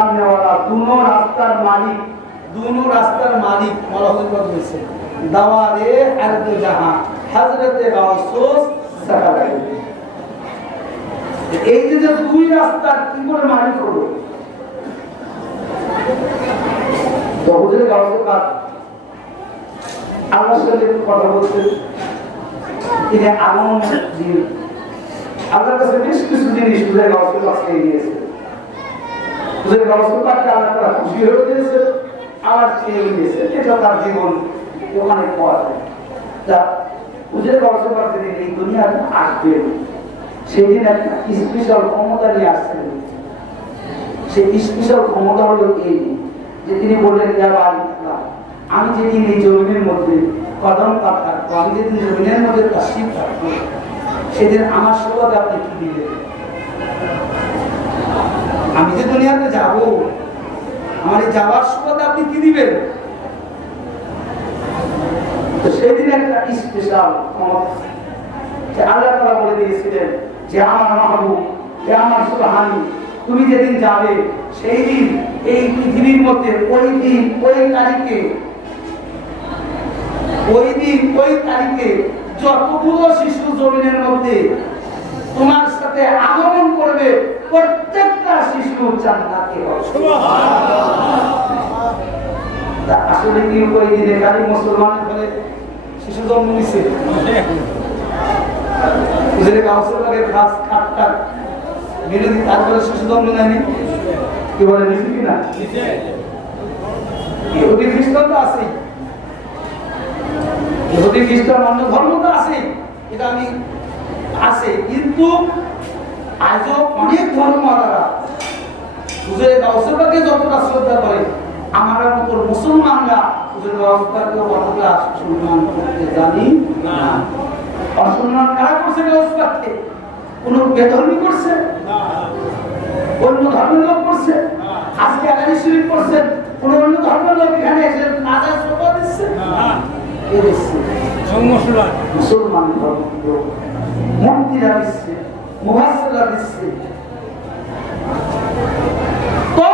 सामने वाला दोनों रास्तार मालिक मौला हुजूर কথা বলেছে দাওয়ারে আরদ জাহান হযরতে গাউসুস সাকালাই এই যে দুই রাস্তার কি করে মালিক হলো তো হুজুর গাউসুস পাক আল্লাহর সাথে কথা বলছেন তিনি আগমন দিন আল্লাহর কাছে বেশ কিছু জিনিস হুজুর গাউসুস পাক দিয়েছে হুজুর গাউসুস পাক আল্লাহ তাআলা খুশি হয়ে গেছে আর চেয়ে দিয়েছে এটা তার জীবন ওখানে পাওয়া যায় যা হুজুর গাউসুস পাক তিনি এই দুনিয়াতে আসবেন সেদিন একটা স্পেশাল ক্ষমতা নিয়ে আসছেন সেই স্পেশাল ক্ষমতা হলো এই যে তিনি বললেন আমি যেদিন এই জমিনের মধ্যে কদম পাক থাকবো আমি যেদিন জমিনের মধ্যে তাশরীফ থাকবো সেদিন আমার সুবাদে আপনি কি দিলেন আমি যে দুনিয়াতে যাব আমার এই যাওয়ার সুবাদে আপনি কি দিবেন তো সেদিন একটা স্পেশাল ক্ষমতা যে আল্লাহ তাআলা বলে দিয়েছিলেন যে আমার মাহবুব হে আমার সুবহানি তুমি যেদিন যাবে সেই দিন এই পৃথিবীর মধ্যে ওই দিন ওই তারিখে যতগুলো শিশু জমিনের মধ্যে তোমার সাথে আগমন করবে প্রত্যেকটা শিশু জান্নাতে হবে সুবহানাল্লাহ আসলে কি ওই দিনে খালি মুসলমানের ঘরে শিশু জন্ম নিছে হুজুর গাউসুস পাকের খাস খাটটা বিরোধী তারপরে শিশু জন্ম নেয়নি কি বলে নিছে কি না নিছে ইহুদি খ্রিস্টান তো আছে ইহুদি খ্রিস্টান অন্য ধর্ম তো আছে এটা আমি আছে কিন্তু আজও অনেক ধর্মওয়ালারা হুজুর গাউসুস পাককে যতটা শ্রদ্ধা করে আমরা মতো মুসলমানরা হুজুর গাউসুস পাককে কতটা সম্মান করতে জানি না অসম্মান কারা করছে গাউসুস পাককে কোন বেধর্মী করছে না অন্য ধর্মের লোক করছে আজকে আলাদা শরীফ করছেন কোন অন্য ধর্মের লোক এখানে এসে নাজার শোভা দিচ্ছে না এই দিচ্ছে মুসলমান ধর্ম মুক্তিরা দিচ্ছে মুহাসসিরা দিচ্ছে তো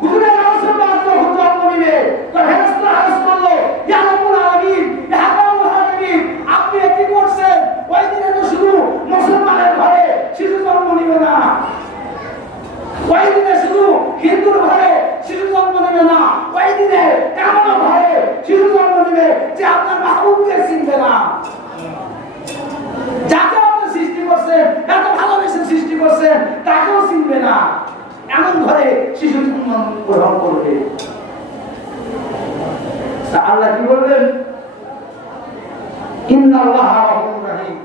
হুজুর গাউসুস পাক যখন জন্ম নিবে তো ফেরেশতারা আরজ করলো ইয়া রাব্বুল আলামিন ইয়া রাব্বুল আলামিন আপনি কি করছেন ওই দিনে তো শুধু মুসলমানের ঘরে শিশু জন্ম নিবে না ওই দিনে শুধু হিন্দুর ঘরে শিশু জন্ম নেবে না ওই দিনে এমন ঘরে শিশু জন্ম নেবে যে আপনার মাহবুবকে চিনবে না যাকে আপনি সৃষ্টি করছেন এত ভালোবেসে সৃষ্টি করছেন তাকেও চিনবে না এমন ঘরে শিশু জন্ম গ্রহণ করবে আল্লাহ কি বলবেন ইন্নাল্লাহা রাহমাতুর রাহিম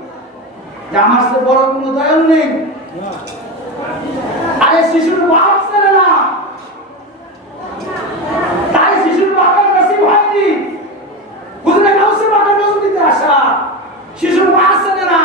যে আমার চেয়ে বড় কোনো দয়ালু নেই আরে শিশুর বাপ ছেলে না তাই শিশুর বাপের নসিব হয়নি হুজুর গাউসুস পাকের নজরিতে আসা শিশুর বাপ ছেলে না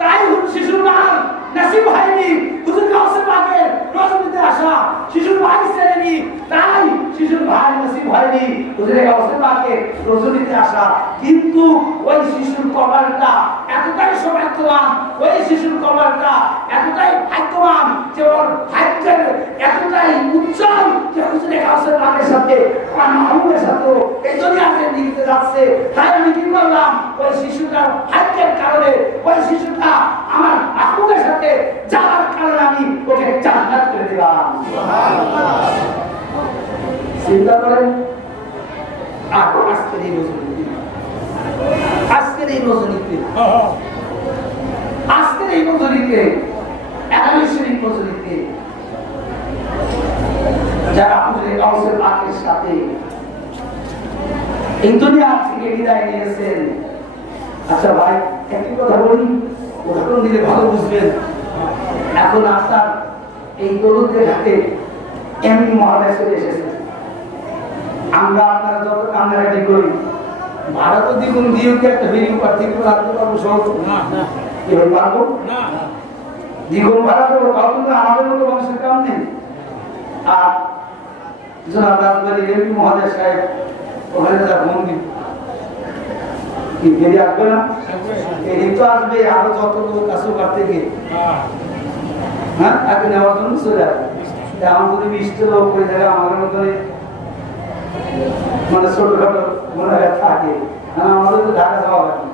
তাই শিশুর বাপ নসিব হয়নি হুজুর গাউসুস পাকের নজরিতে আসা শিশুর ভাই ছেলেনি তাই শিশুর ভাই নসিব হয়নি হুজুর গাউসুস পাকের নজরিতে আসা কিন্তু ওই শিশুর কবরটা এতটাই সৌভাগ্যবান ওই শিশুর কবরটা এতটাই ভাগ্যবান যে ওর ভাগ্যের এতটাই উজ্জ্বল যে হুজুর গাউসুস পাকের সাথে আমার মাহবুবের সাথে এই দুনিয়াতে নিতে যাচ্ছে তাই আমি কি করলাম ওই শিশুটার ভাগ্যের কারণে ওই শিশুটা আমার মাহবুবের সাথে যাওয়ার কারণে আমি ওকে জান্নাত করে দিলাম সুবহানাল্লাহ চিন্তা করেন আর আজকের এই রজনীতে একাদশীর রজনীতে যারা হুজুর গাউসুস পাকের সাথে এই দুনিয়া থেকে বিদায় নিয়েছেন আচ্ছা ভাই একই কথা বলি উদাহরণ দিলে ভালো বুঝবেন এখন আপনার এই দরুদের হাতে এমনি মহাদেশ চলে এসেছে আমরা আপনারা যত কান্নাকাটি করি ভারত দ্বিগুণ দিয়ে একটা ভিডিও পাঠিয়ে করে রাখতে পারবো সহজ না কি পারবো না দ্বিগুণ ভাড়া করবো কারণ আমাদের মতো মানুষের কাম নেই আর জনাব রাজবাড়ি এমপি মহাদেশ সাহেব ওখানে যা মন্দির কি ফেরি আসবে না এই তো আসবে আরো যত লোক আসুক কাছ থেকে হ্যাঁ তাকে নেওয়ার জন্য চলে আসবে আমাদের 20টা লোক ওই জায়গায় আমাদের মতন মানে ছোটখাটো মনে হয় থাকে, আমাদের তো ঢাকা যাওয়া লাগে,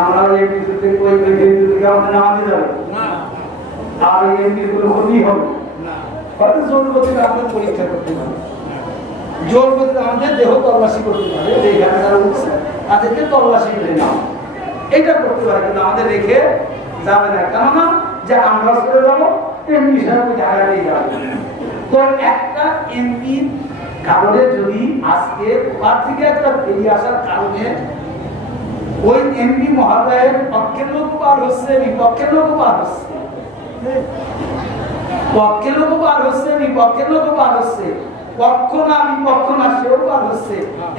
আমরা এমপি থেকে ওই থেকে আমাদের নামাতে যাবে আর এমপি গুলো ক্ষতি হবে, হয়তো জোর গতিতে আমাদের পরীক্ষা করতে পারে, জোর গতিতে আমাদের দেহ তল্লাশি করতে পারে, যেখানে যারা উঠছে তাদেরকে তল্লাশি করে নাও, এটা করতে পারে, কিন্তু আমাদের রেখে যাবে না, কেননা যে আমরা চলে যাবো এমপি হিসাবে জায়গায় যাবে। তো একটা এমপির কারণে যদি আজকে ওখান থেকে একটা বেরিয়ে আসার কারণে ওই এমপি মহোদয়ের পক্ষের লোক পার হচ্ছে, বিপক্ষের লোক পার হচ্ছে, পক্ষের লোক পার হচ্ছে, বিপক্ষের লোক পার হচ্ছে, পক্ষ না বিপক্ষ না সেও পার হচ্ছে।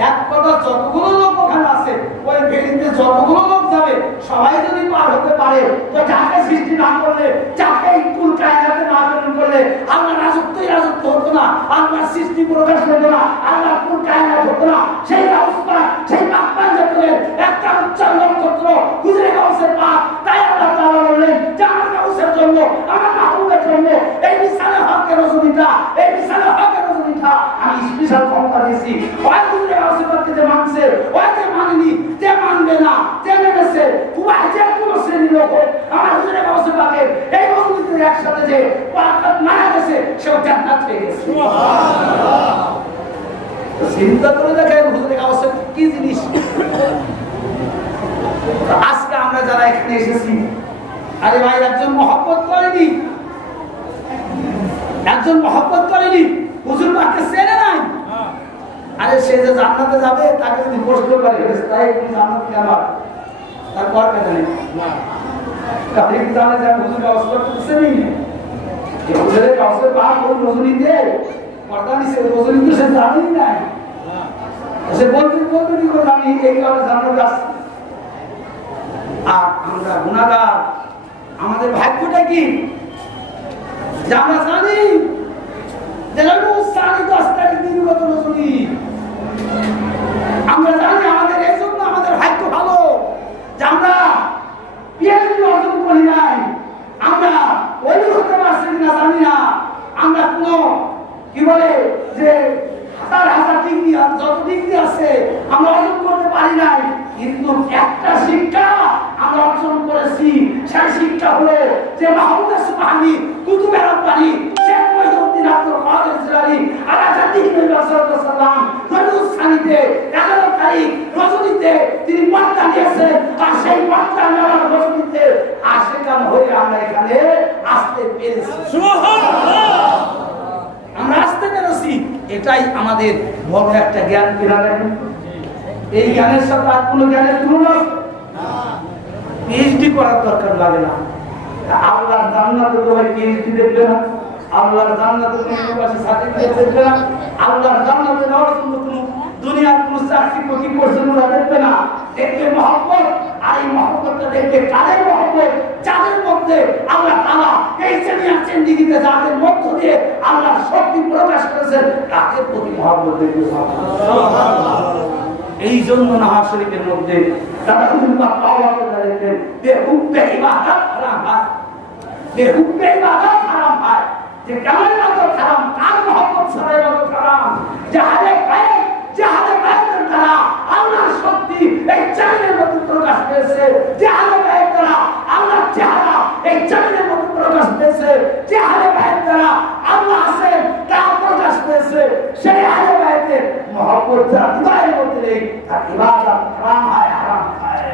এক কথা যতগুলো লোক ওখানে আছে ওই বেরিতে যতগুলো লোক যাবে সবাই যদি পার হতে পারে, তো যাকে সৃষ্টি না করলে, যাকে কুল কায়নাতে না প্রেরণ করলে আল্লাহ রাজত্বই রাজত্ব হতো না, আল্লাহর সৃষ্টি প্রকাশ হতো না, আল্লাহ কুল কায়নাত হতো না। সেই অবস্থা, সেই পাকপান যতনের একটা উচ্চার নক্ষত্র গুজরে গাউসের পাক, তাই আল্লাহ তাআলা বললেন যে আমার গাউসের জন্য, আমার মাহবুবের জন্য এই মিসালে হকের রজনীটা, এই মিসালে হকের রজনীটা আমি স্পেশাল ক্ষমতা দিয়েছি। ওই গুজরে গাউসের পাককে যে মানছে, ওই যে মানেনি, যে মানবে না, যে মেনেছে, উভয় যে কোনো শ্রেণীর লোক আমার গুজরে গাউসের পাকে এই রজনীতে একসাথে যে মারা গেছে সেও জান্নাত পেয়ে গেছে। চিন্তা করে দেখেন হুজুরে গাউসের কি জিনিস। আজকে আমরা যারা এখানে এসেছি, আরে ভাই একজন মহব্বত করেনি, একজন মহব্বত করেনি, হুজুর পাককে চেনে নাই, আরে সে যে জান্নাতে যাবে তাকে যদি প্রশ্ন করে তাই তুমি জান্নাত কেন, তারপর কেন নেই তাহলে কি জানে যে হুজুর গাউস করতেছে নেই, হুজুরে গাউসের পাক কোন রজনী দেয় পর্দা নিছে, রজনী তো সে জানেই নাই, সে বলতে বলতে কি করে আমি এই কারণে জান্নাতে আসছি। আর আমরা গুনাহগার, আমাদের ভাগ্যটা কি যে আমরা জানি যে সাড়ে 10 তারিখ দিনগত রজনী, আমরা জানি আমাদের এই জন্য আমাদের ভাগ্য ভালো যে আমরা পিএইচডি অর্জন করি নাই, আমরা ওই হতে পারছি কিনা জানি না, আমরা কোনো কি বলে যে হাজার হাজার ডিগ্রি যত ডিগ্রি আছে আমরা অর্জন করতে পারি নাই, কিন্তু একটা শিক্ষা আমরা অর্জন করেছি, সেই শিক্ষা হলো যে মাহমুদ সুবহানী, কুতুবে রব্বানী, শেখ মহিউদ্দিন আব্দুল কাদের জিলানী আলাজাদ্দিন রাসূলুল্লাহ সাল্লাল্লাহু আলাইহি ওয়াসাল্লামতে 11 তারিখ রজনীতে তিনি বার্তা দিয়েছেন, আর সেই বার্তা নেওয়ার রজনীতে আশিকান হয়ে আমরা এখানে আসতে পেরেছি। সুবহানাল্লাহ, আমরা আসতে পেরেছি, এটাই আমাদের বড় একটা জ্ঞান। কিনা দেখেন এই জ্ঞানের সাথে আর কোনো জ্ঞানের তুলনা পিএইচডি করার দরকার লাগে না। আল্লাহর জান্নাতে তো ভাই পিএইচডি দেখবে না, আল্লাহর জান্নাতে কোনো পাশে সার্টিফিকেট দেখবে না, আল্লাহর জান্নাতে যাওয়ার জন্য কোনো দুনিয়ার কোনো চাকরি কি করছেন ওরা দেখবে না, দেখবে মহব্বত। আর এই মহব্বতটা দেখবে কাদের মহব্বত, যাদের মধ্যে আল্লাহ তাআলা এই দুনিয়ার জিন্দেগিতে যাদের মধ্য দিয়ে আল্লাহর শক্তি প্রকাশ করেছেন তাদের প্রতি মহব্বত দেখবে। সুবহানাল্লাহ। এই জন্য নামাজ শরীফের মধ্যে তারা হুজুরপাক পাওয়া করে দেখেন বেহুব্বে ইবাদত হারাম হয়, বেহুব্বে ইবাদত হারাম হয়, যে কেমন ইবাদত হারাম, কার মহব্বত ছাড়া ইবাদত হারাম, যাহারে পায় যাহারে পায়ের দ্বারা আল্লাহর শক্তি এই জমিনের মধ্যে প্রকাশ পেয়েছে, যাহারে পায়ের দ্বারা আল্লাহর চেহারা এই জমিনের মধ্যে প্রকাশ পেয়েছে, যাহারে পায়ের দ্বারা আল্লাহ আছেন তা প্রকাশ পেয়েছে, সেই আহলে বাইতের মহব্বত যার হৃদয়ের মধ্যে নেই তার ইবাদত হারাম হয়, হারাম হয়,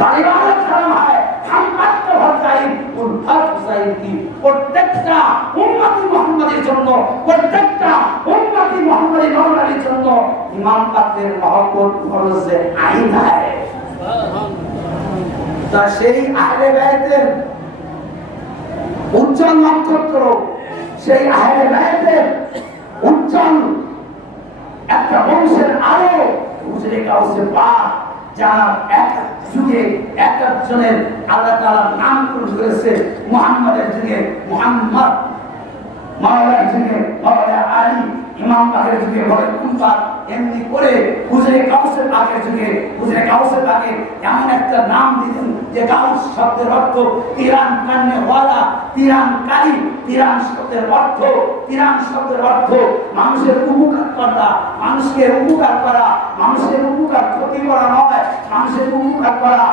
তার ইবাদত হারাম হয়। সম্মানিত ভাই উলফাত হুসাইন কি প্রত্যেকটা উম্মতি মুহাম্মাদের জন্য, প্রত্যেকটা উম্মতি মুহাম্মাদি নবীর জন্য ইমাম পাকের মহব্বত ফরজ আইন হয়। তা সেই আহলে বাইতের উজ্জ্বল নক্ষত্র, সেই আহলে বাইতের উজ্জ্বল একটা বংশের আলো হুজুরে গাউসে পাক যারা এক যুগে এক একজনের আল্লাহ তাআলা নাম করেছে, মুহাম্মাদের যুগে মুহাম্মদ, মাওলার যুগে মাওলা আলী, ইমাম পাকের যুগে বলে কুম্পার, এমনি করে হুজুরে গাউসে পাকের যুগে হুজুরে গাউসে পাকের এমন একটা নাম দিতেন যে গাউস শব্দের অর্থ তিরান কান্নে ওয়ালা, তিরান কালী। তিরান শব্দের অর্থ মানুষের উপকার করা, মানুষকে উপকার করা, মানুষের উপকার ক্ষতি করা নয়, মানুষের উপকার করা।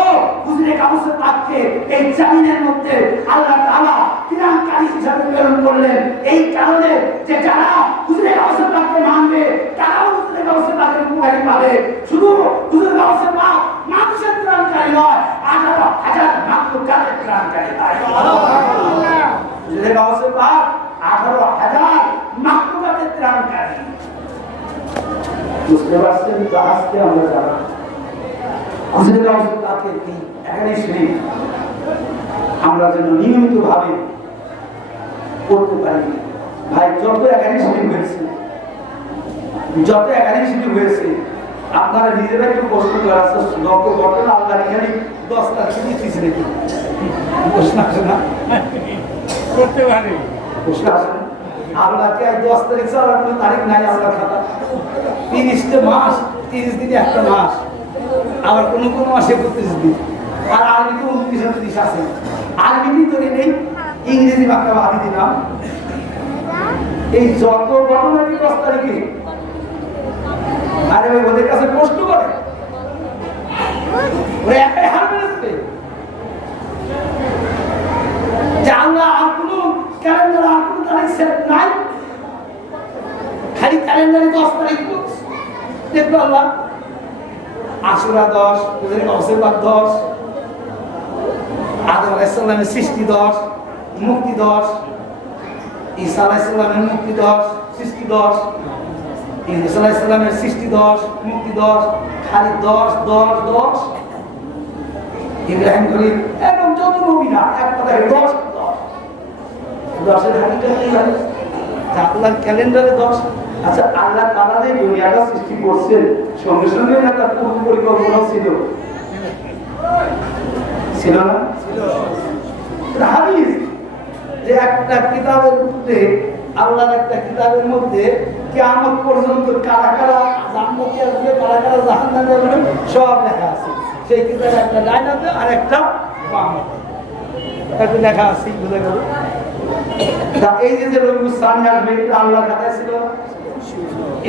ও হুজুরে গাউসে পাককে এই জামিনের মধ্যে আল্লাহ তাআলা তিরান কালী হিসাবে প্রেরণ করলেন। এই কারণে যে যারা হুজুরে গাউসে পাককে মানবে তারাও হুজুরে গাউসে পাকের উপকারী পাবে। শুধু হুজুরে গাউসে পাক মানুষের ত্রাণকারী নয়, 18,000 মাখলুকাতের ত্রাণকারী। হুজুরে গাউসে পাক 18,000 মাখলুকাতের ত্রাণকারী। বুঝতে পারছেন? তো আজকে আমরা যারা হুজুরে গাউসে পাকের এই 11 শরীফ আমরা যেন নিয়মিত ভাবে করতে পারি। ভাই যত 11 শরীফ হয়েছে আপনারা নিজেরা একটু প্রশ্ন করার যত ঘটনা আল্লাহ এখানে 10 তারিখ দিয়েছে নাকি প্রশ্ন আসে না? করতে পারি প্রশ্ন আসে না? আল্লাহকে 10 তারিখ ছাড়া কোনো তারিখ নাই। আল্লাহ খাতা 30টা মাস, 30 দিনে একটা মাস, আবার কোনো কোনো মাসে 32 দিন, আর আরবিতে 29 দিন আছে। আরবিতে ধরে নেই, ইংরেজি বাক্য বাদি দিলাম। এই যত ঘটনা কি 10 তারিখে? আরে ভাই ওদের কাছে প্রশ্ন করে ওরা একাই হার মেরেছে যে আল্লাহ আর কোনো ক্যালেন্ডার, আর কোনো তারিখ সেট নাই, খালি ক্যালেন্ডারে 10 তারিখ দেখলো আল্লাহ। আশুরা 10, ওদের গাউসের পাক 10, আদম আলাইহিস সালামের সৃষ্টি 10, মুক্তি 10, ঈসা আলাইহিস সালামের মুক্তি 10, সৃষ্টি 10, ঈসা আলাইহিস সালামের সৃষ্টি 10, মুক্তি 10, খালি 10 10 10। ইব্রাহিম খলিল এবং যত নবী না এক কথায় 10 10 এর হাদিসটা কি জানেন? আল্লাহর ক্যালেন্ডারে 10। আচ্ছা আল্লাহ তাআলা যে দুনিয়াটা সৃষ্টি করছেন সঙ্গে সঙ্গে তার পূর্ব পরিকল্পনা ছিল না? ছিল। হাদিস যে একটা কিতাবের মধ্যে, আল্লাহর একটা কিতাবের মধ্যে কিয়ামত পর্যন্ত কারা কারা জান্নাতে আসবে, কারা কারা জাহান্নামে যাবে সব লেখা আছে। সেই কিতাবে একটা লাইন আছে আর একটা বাম একটা লেখা আছে, বুঝা গেল? এই যে রবিউল সানি আসবে এটা আল্লাহর খাতায় ছিল না?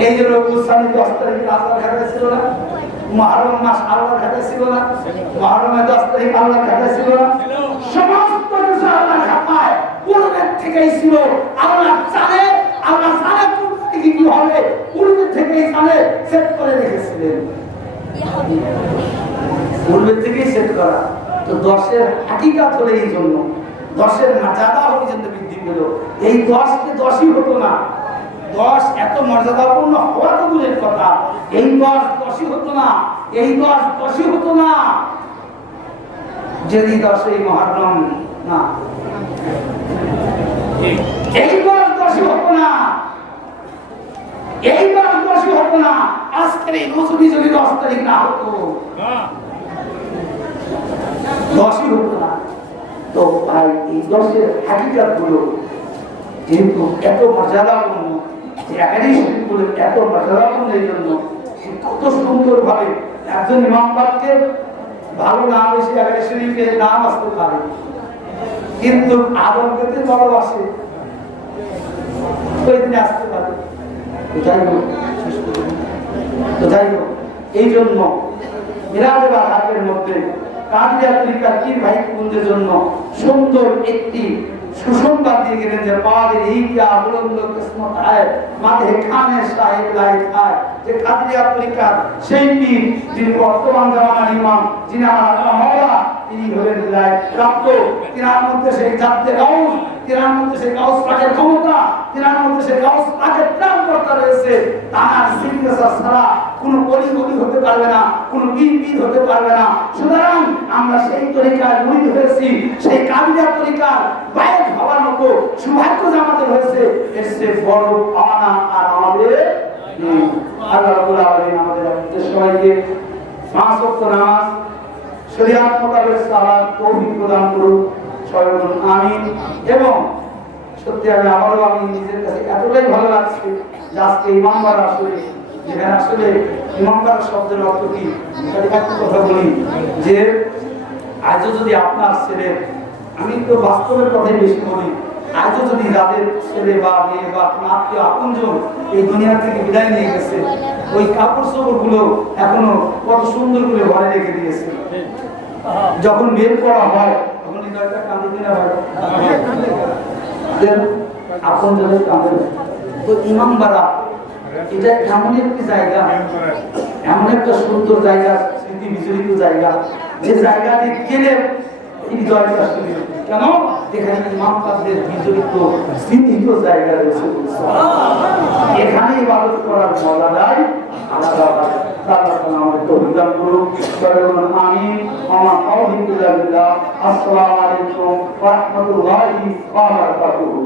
এই যে রবিউল সানি 10 তারিখ আল্লাহর খাতায় ছিল না? মুহররম মাস আল্লাহর খাতায় ছিল না? মুহররমের 10 তারিখ আল্লাহর খাতায় ছিল না? সমস্ত কিছু আল্লাহর খাতায় পূর্বের থেকেই ছিল। আল্লাহ জানে কি হবে, পূর্বের থেকেই জানে, সেট করে রেখেছিলেন। পূর্বের থেকেই সেট করা। তো 10-এর হাকিকাত হলো এই জন্য, 10-এর মর্যাদা ওই জন্য বৃদ্ধি পেল। এই 10কে 10ই হতো না, 10 এত মর্যাদাপূর্ণ হওয়া তো দূরের কথা, এই 10 10ই হতো না, এই 10 10ই হতো না যদি 10ই মুহররম না, এই 10 10ই হতো না, এই 10 10ই হতো না। আজকের এই রজনী যদি 10 তারিখ না হতো 10ই হতো না। তো ভাই এই 10-এর হাকিকাত গুলো যেহেতু এত মর্যাদাপূর্ণ, যে একাডেমি শরীফগুলো এত মর্যাদাপূর্ণ, এই জন্য কত সুন্দর ভাবে একজন ইমাম বাদকে ভালো নাম এসে একাডেমি শরীফে নাম আসতে পারে, কিন্তু আদমকে ভালোবাসে ওই দিনে আসতে পারে। যাই হোক এই জন্য মিলাদে বা হাতের মধ্যে কাদিয়া তরিকার পীর ভাই কুঞ্জের জন্য সুন্দর একটি সুসংবাদ দিয়ে গেলেন যে পাদের ইয়া বুলন্দ কিসমত আয় মাঝে খানে সাহেব লাইক আয়, যে কাদিয়া তরিকার সেই পীর যিনি বর্তমান জামানার ইমাম, যিনি আমার মাওলা, তিনি হলেন লাইক প্রাপ্ত। তিনার মধ্যে সেই জাদ্দে গাউস, তিনার মধ্যে সেই গাউস পাকের ক্ষমতা, তিনার মধ্যে সেই গাউস পাকের ত্রাণকর্তা রয়েছে। তার সিগনেচার ছাড়া কোনো অলি হতে পারবে না, কোনো পীর হতে পারবে না। সুতরাং আমরা সেই তরিকার মুরিদ হয়েছি, সেই কাদিয়া তরিকার বাইরে হওয়ার মতো সৌভাগ্য যে আমাদের হয়েছে, এর চেয়ে বড় পাওনা আর আমাদের নেই। আল্লাহ রাব্বুল আলামিন আমাদের সবাইকে 5 ওয়াক্ত নামাজ শরীয়ত মোতাবেক সালাত তৌফিক প্রদান করুন, সবাই বলুন আমিন। এবং সত্যি আমি নিজের কাছে এতটাই ভালো লাগছে যে আজকে ইমামবাড়া আসলে, যেখানে আসলে ইমামবাড়া শব্দের অর্থ কি একটা কথা বলি, যে আজও যদি আপনার ছেলে, আমি তো বাস্তবের কথাই বেশি বলি, আজও যদি যাদের ছেলে বা মেয়ে বা আত্মীয় আপনজন এই দুনিয়া থেকে বিদায় নিয়ে গেছে, ওই কাপড় চোপড় গুলো এখনো কত সুন্দর করে ঘরে রেখে দিয়েছে। যখন বের করা হয় তখন হৃদয়টা কাঁদে কিনা হয়, আপনজনের কাঁদে। তো ইমাম বাড়া এটা এমন একটি জায়গা, এমন একটা সুন্দর জায়গা, স্মৃতি বিজড়িত জায়গা, যে জায়গাতে গেলে হৃদয়টা শুনে কেন এখানে ইমাম কাদের বিজড়িত স্মৃতিত জায়গা রয়েছে। এখানে ইবাদত করার মজা দেয় আলাদা আলাদা। আমাদের তৌফিক করুন, আমিন। আমা তাওফিক ইল্লা বিল্লাহ। আসসালামু আলাইকুম ওয়া রাহমাতুল্লাহি ওয়া বারাকাতুহু।